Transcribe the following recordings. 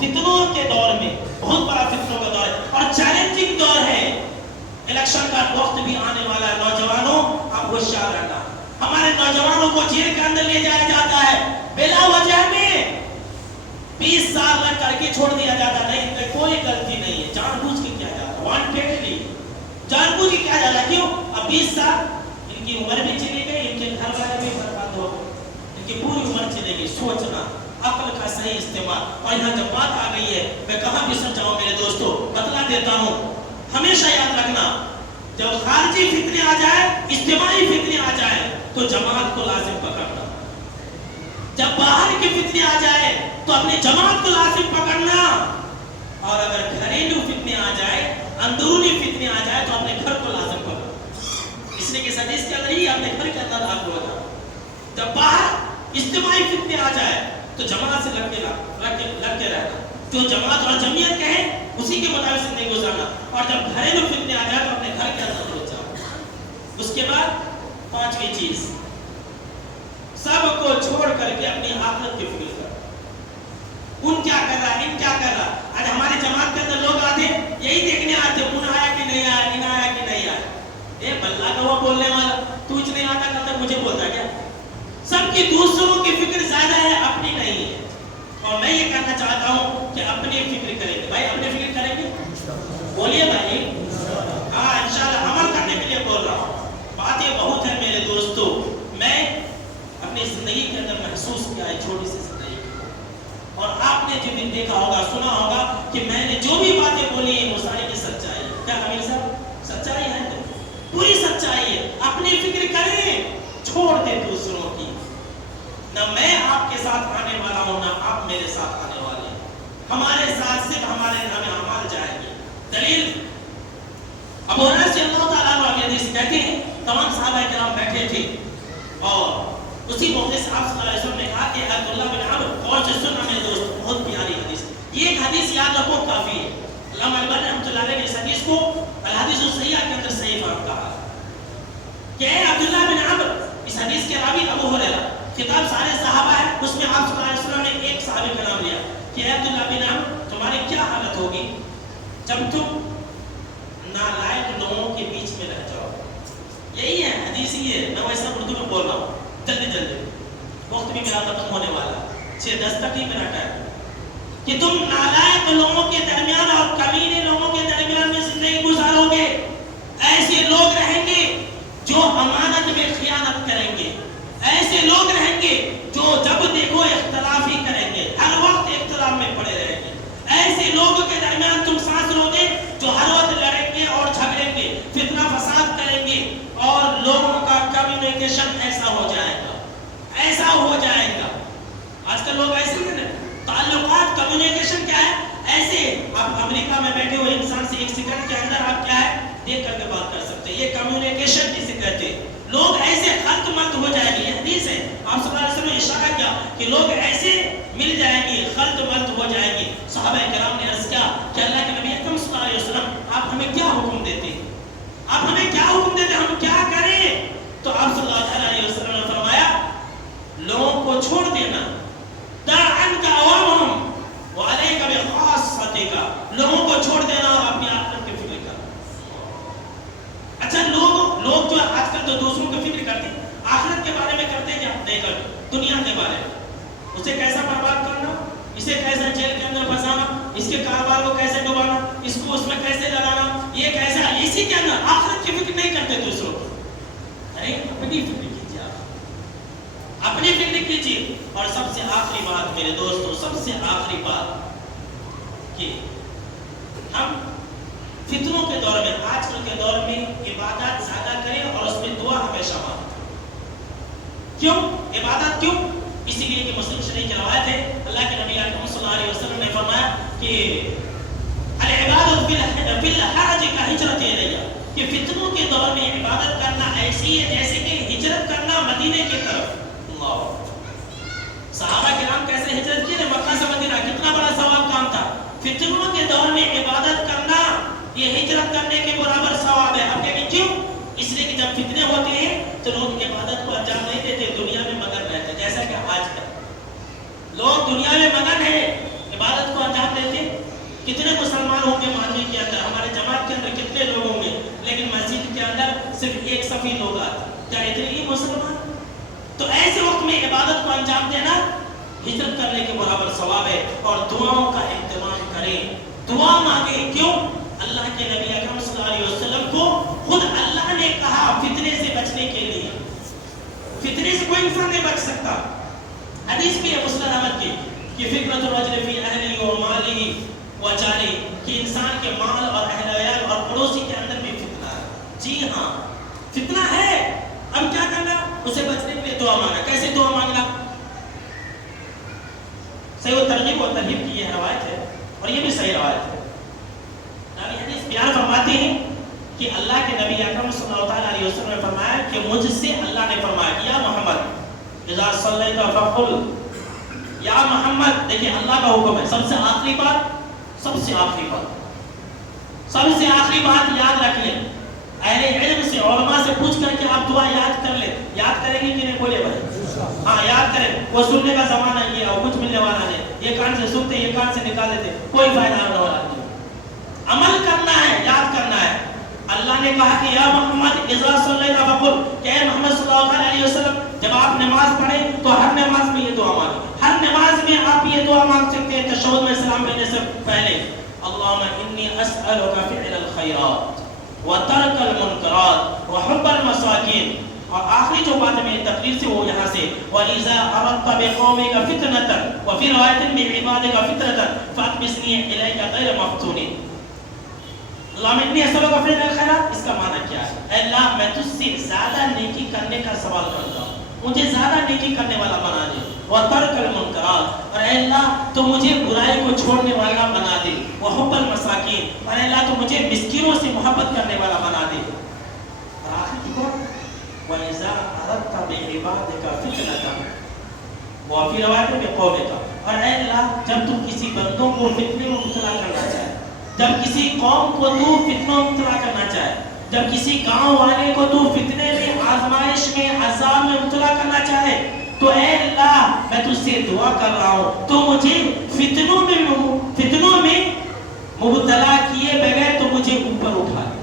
فتنوں کے دور میں بہت بڑا فتنوں کا دور ہے اور چیلنجنگ دور ہے. الیکشن کا وقت بھی آنے والا ہے. نوجوانوں آپ ہوشیار رہنا. ہمارے نوجوانوں کو جیل کے اندر لے جایا جاتا ہے بلا وجہ میں. 20 سال لگ کر کے چھوڑ دیا جاتا نہیں. کوئی غلطی نہیں ہے, جان بوجھ کے کیا جاتا, وانٹیڈلی جان بوجھ کے کیا جاتا. کیوں؟ اب 20 سال ان کی عمر بھی چلی گئی, ان کے گھر والے بھی برباد ہو گئے, ان کی پوری عمر چلے گئی. سوچنا, عقل کا صحیح استعمال. اور یہاں جب بات آ گئی ہے, میں کہاں بھی سمجھاؤں میرے دوستوں, بتلا دیتا ہوں. ہمیشہ یاد رکھنا, جب خارجی فتنے آ جائے, اجتماعی فتنے آ جائے تو جماعت کو لازم پکڑنا. جب باہر کی فتنے آ جائے تو اپنی جماعت کو لازم پکڑنا. اور اگر گھریلو فتنے آ جائے, اندرونی فتنے آ جائے تو اپنے گھر کو لازم پکڑنا. اس لیے کہ حدیث کے اندر ہی اپنے گھر کے اندر داخل ہو جانا. جب باہر اجتماعی فتنے آ جائے تو جماعت سے لڑ کے رہنا. جو جماعت اور جمعیت کہے اسی کے مطابق زندگی گزارنا. اور جب گھریلو فتنے آ جائے تو اپنے گھر کے اندر گھس جاؤ. اس کے بعد 5ویں چیز, سب کو چھوڑ کر کے اپنی آخرت کی فکر کر. ان کیا کر رہا ہے, ان کیا کر رہا. آج ہمارے جماعت کے اندر لوگ آتے یہی دیکھنے آتے, ان آیا کہ نہیں آیا, ان آیا کہ نہیں آیا. اے بلّہ کا وہ بولنے والا, تجھ نہیں آتا کل تک مجھے بولتا کیا. سب کی دوسروں کی فکر زیادہ ہے, اپنی نہیں ہے. اور میں یہ کہنا چاہتا ہوں کہ اپنی فکر کریں گے. بھائی اپنی فکر کریں گے, بولیے بھائی. ہاں انشاءاللہ عمل کرنے کے لیے بول رہا ہوں. باتیں بہت ہیں میرے دوستو. میں اپنی زندگی کے اندر محسوس کیا ہے چھوٹی سی زندگی کی. اور آپ نے جو بھی دیکھا ہوگا, سنا ہوگا کہ میں نے جو بھی باتیں بولی ہیں وہ ساری کی سچائی ہے. کیا امیر صاحب سچائی ہے؟ پوری سچائی ہے. اپنی فکر کریں, چھوڑ دیں دوسروں کی. نہ میں آپ کے ساتھ آنے والا ہوں, نہ آپ میرے ساتھ آنے والے ہیں. ہمارے ساتھ صرف ہمارے نام اعمال جائیں گے. دلیل ابو ہریرہ رضی اللہ تعالیٰ عنہ کی حدیث کہتے ہیں, تمام صحابہ کرام بیٹھے تھے اور اسی موقع سے آپ صلی اللہ علیہ وسلم نے کہا کہ عبداللہ بن عمرو, اور سے سننا میرے دوست, بہت پیاری حدیث. یہ ایک حدیث یاد رکھو کافی ہے. علامہ البانی رحمۃ اللہ علیہ نے اس حدیث کو الحدیث الصحیحہ کے اندر صحیح فہم کہا کہ اے عبداللہ بن عمرو. اس حدیث کے راوی ابو ہریرہ, کتاب سارے صحابہ ہے, اس میں آپ صلی اللہ علیہ وسلم نے ایک صحابی کا نام لیا کہ اے عبداللہ بن عمرو, تمہاری کیا حالت ہوگی جب تم نالائق لوگوں کے بیچ میں رہ جاؤ. یہی ہے حدیث, ہی ہے. میں ویسا اردو میں بول رہا ہوں, جلدی وقت بھی میرا ختم ہونے والا, 6:10 تک ہی میرا ٹائم. کہ تم نالائق لوگوں کے درمیان اور کمینے لوگوں کے درمیان میں زندگی گزارو گے. ایسے لوگ رہیں گے جو امانت میں خیانت کریں گے. ایسے لوگ رہیں گے جو جب دیکھو اختلاف ہی کریں گے, ہر وقت اختلاف میں پڑے رہیں گے. ایسے لوگوں کے درمیان تم سانس لو گے جو ہر وقت لڑیں گے اور جھگڑیں گے, فتنہ فساد کریں گے. اور لوگوں کا کمیونیکیشن ایسا ہو جائے گا, ایسا ہو جائے گا. آج کل لوگ ایسے ہیں نا, تعلقات, کمیونیکیشن کیا ہے ایسے. آپ امریکہ میں بیٹھے ہوئے انسان سے 1 سیکنڈ کے اندر آپ کیا ہے دیکھ کر کے بات کر سکتے ہیں. یہ کمیونیکیشن جسے کہتے ہیں. لوگ ایسے خلط ملط ہو جائیں گے. یہ حدیث ہے, آپ صلی اللہ علیہ وسلم نے اشارہ کیا کہ لوگ ایسے مل جائیں گے, خلط ملط ہو جائیں گے. صحابہ کرام نے عرض کیا کہ اللہ کے نبی اکرم صلی اللہ علیہ وسلم, آپ ہمیں کیا حکم دیتے ہیں, آپ ہمیں کیا حکم دیتے ہیں, ہم کیا کریں. تو آپ صلی اللہ علیہ وسلم نے فرمایا, لوگوں کو چھوڑ دینا. دع عنک عوامہم وعلیک بخاصتک, لوگوں کو چھوڑ دینا اور اپنی آخرت کی فکر کرنا. اچھا لوگ جو آج کل تو دوسروں کی فکر کرتے ہیں, آخرت کے بارے میں کرتے ہیں کیا نہیں کرتے. دنیا کے بارے میں, اسے کیسا برباد کرنا, اسے کیسا جیل کے اندر پھنسانا, اس کے کاروبار کو کیسے ڈبانا, اس کو اس میں کیسے لگانا, یہ کیسا, اسی کے اندر آخرت کی فکر نہیں کرتے دوسروں کی. ارے اپنی فکر کیجیے, آپ اپنی فکر کیجیے. اور سب سے آخری بات میرے دوستوں, سب سے آخری بات کہ ہم فتنوں کے دور میں, آج کل کے دور میں عبادات زیادہ کریں اور اس میں دعا ہمیشہ مانگیں. کیوں عبادت, کیوں؟ اسی لیے کہ مسلم شریف کی روایت ہے, اللہ کے نبی اکرم صلی اللہ علیہ وسلم نے فرمایا کہ العبادت فی الحرج کہجرت الیہ, کہ فتنوں کے دور میں عبادت کرنا ایسی ہے جیسے کہ ہجرت کرنا مدینے کی طرف. اللہ, صحابہ کرام کیسے ہجرت کیے مکہ سے مدینہ, کتنا بڑا ثواب کام تھا. فتنوں کے دور میں عبادت کرنا یہ ہجرت کرنے کے برابر ثواب ہے. اب کہیں کیوں؟ اس لیے کہ جب فتنے ہوتے ہیں تو لوگ عبادت کو انجام نہیں دیتے, دنیا میں مگن رہتے. جیسا کہ آج کل لوگ دنیا میں مگن ہیں, عبادت کو انجام انجام دینا ہجرت کرنے کے برابر ثواب ہے. اور دعاؤں کا اہتمام کریں, دعا مانگیں. کیوں؟ اللہ کے نبی اکرم صلی اللہ علیہ وسلم کو خود اللہ نے کہا فتنے سے بچنے کے لیے. فتنے سے کوئی انسان نہیں بچ سکتا. حدیث بھی ہے مسند احمد کی کہ فکرۃ الرجل فی اہلہ و مالہ و جارہ, کہ انسان کے مال اور اہل عیال اور پڑوسی کے اندر بھی فتنہ ہے. جی ہاں فتنہ ہے. اب کیا کرنا؟ اسے بچنے کے لیے دعا مانگنا. کیسے دعا مانگنا؟ صحیح ترغیب و ترہیب کی یہ روایت ہے اور یہ بھی صحیح روایت ہے. نبی حدیث بیان فرماتے ہیں کہ اللہ کے نبی اکرم صلی اللہ علیہ وسلم نے فرمایا کہ مجھ سے اللہ نے فرمایا یا محمد اذا صلیت فقل, یا محمد, دیکھیں اللہ کا حکم ہے. سب سے آخری بات, سب سے آخری بات, سب سے آخری بات یاد رکھ لیں. اہل علم سے, علماء سے پوچھ کر کے آپ دعا یاد کر لیں. یاد کریں گے کہ نہیں؟ بولے بھائی ہاں یاد کریں. وہ سننے کا زمانہ یہ ہے, کچھ ملنے والا نہیں. یہ کان سے سنتے, یہ کان سے نکال دیتے, کوئی فائدہ ہونے والا نہیں. عمل کرنا ہے, یاد کرنا ہے. اللہ نے کہا کہ یا محمد اذا صلیت فقل, کہ اے محمد صلی اللہ علیہ وسلم جب آپ نماز پڑھیں تو ہر نماز میں یہ دعا مانگیں. ہر نماز میں آپ یہ دعا مانگ سکتے ہیں تشہد میں سلام پڑھنے سے پہلے. اللہم انی اسألک فعل الخیرات وترک المنکرات وحب المساکین. اور آخری جو بات میں تقریر سے وہ یہاں سے وَإِذَا أَرَدْتَ بِقَوْمِكَ فِتْنَةً وَفِي رِوَايَةٍ بِعِبَادِكَ فِتْنَةً فَأَقْبِضْنِي إِلَيْكَ غَيْرَ مَفْتُونٍ. اللہم انی اسألک فعل الخیرات, اس کا معنی کیا ہے؟ اے اللہ میں تجھ سے زیادہ نیکی کرنے کا سوال کرتا ہوں, مجھے زیادہ نیکی کرنے والا بنا دے. وَتَرْكَ الْمُنْكَرَاتِ, اور اے اللہ تو مجھے برائی کو چھوڑنے والا بنا دے. وَحُبَّ الْمَسَاکِین, اور اے اللہ تو مجھے مسکینوں سے محبت کرنے والا بنا دے. اور آخر کی بات وَإِذَا أَرَدْتَ بِعِبَادِكَ فِتْنَةً وَفِي رِوَايَةٍ بِقَوْمِكَ, اور اے اللہ جب تو کسی بندوں کو فتنے میں مبتلا کرنا چاہے, جب کسی قوم کو تو فتنوں میں مبتلا کرنا چاہے, جب کسی گاؤں والے کو تو فتنے میں, آزمائش میں, عذاب میں مبتلا کرنا چاہے, تو اے اللہ میں تجھ سے دعا کر رہا ہوں تو مجھے فتنوں میں مبتلا کیے بغیر تو مجھے اوپر اٹھا دے.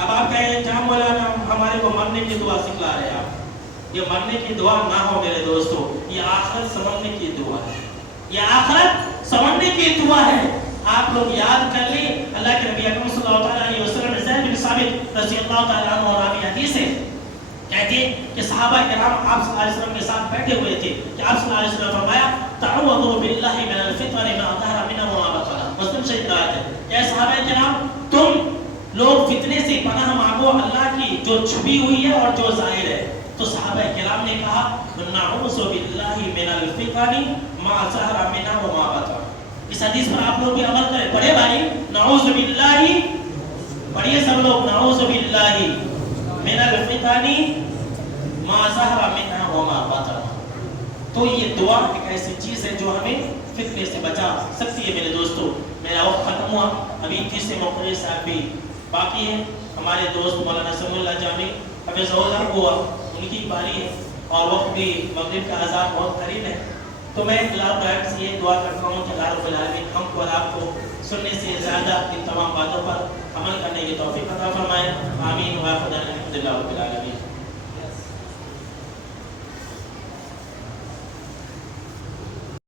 اب آپ کہیں جہاں مولانا ہمارے کو مرنے کی دعا سکھلا رہے ہیں آپ, یہ مرنے کی دعا نہ ہو میرے دوستو, یہ آخرت سمجھنے کی دعا ہے. یہ آخرت سمجھنے کی دعا ہے. آپ لوگ یاد کر لیں, اللہ کے نبی اکرم صلی اللہ علیہ وسلم زید بن ثابت رضی اللہ تعالیٰ عنہ اور راوی حدیث ہے, کہتے ہیں کہ صحابہ کرام آپ صلی اللہ علیہ وسلم کے ساتھ بیٹھے ہوئے تھے کہ آپ صلی اللہ علیہ وسلم نے فرمایا تعوذوا باللہ من الفتن ما ظہر منها وما بطن. مسلم شریف کی روایت ہے کہ صحابہ کرام تم لوگ فتنے سے پناہ مانگو اللہ کی جو چھپی ہوئی ہے اور جو ظاہر ہے. تو صحابہ کرام نے کہا نعوذ باللہ من الفتن ما ظہر منها وما بطن. اس حدیث پر آپ لوگ بھی عمل کریں. پڑھے بھائی نعوذ باللہ, پڑھیے سب لوگ نعوذ باللہ من الفتن ما ظہر منها وما بطن. تو یہ دعا ایک ایسی چیز ہے جو ہمیں فتنے سے بچا سکتی ہے. میرے دوستو میرا وقت ختم ہوا, ابھی تیسرے موقع صاحب بھی باقی ہے. ہمارے دوست مولانا سمیع اللہ جامی حفظہ اللہ ہوا, ان کی باری ہے اور وقت بھی مغرب کا اذان بہت قریب ہے. تو میں اللہ تعالیٰ سے یہ دعا کرتا ہوں کہ اللہ رب العالمین ہم کو اور آپ کو سننے سے زیادہ ان تمام باتوں پر عمل کرنے کی توفیق عطا فرمائے. آمین. وآخر دعوانا الحمدللہ رب العالمین.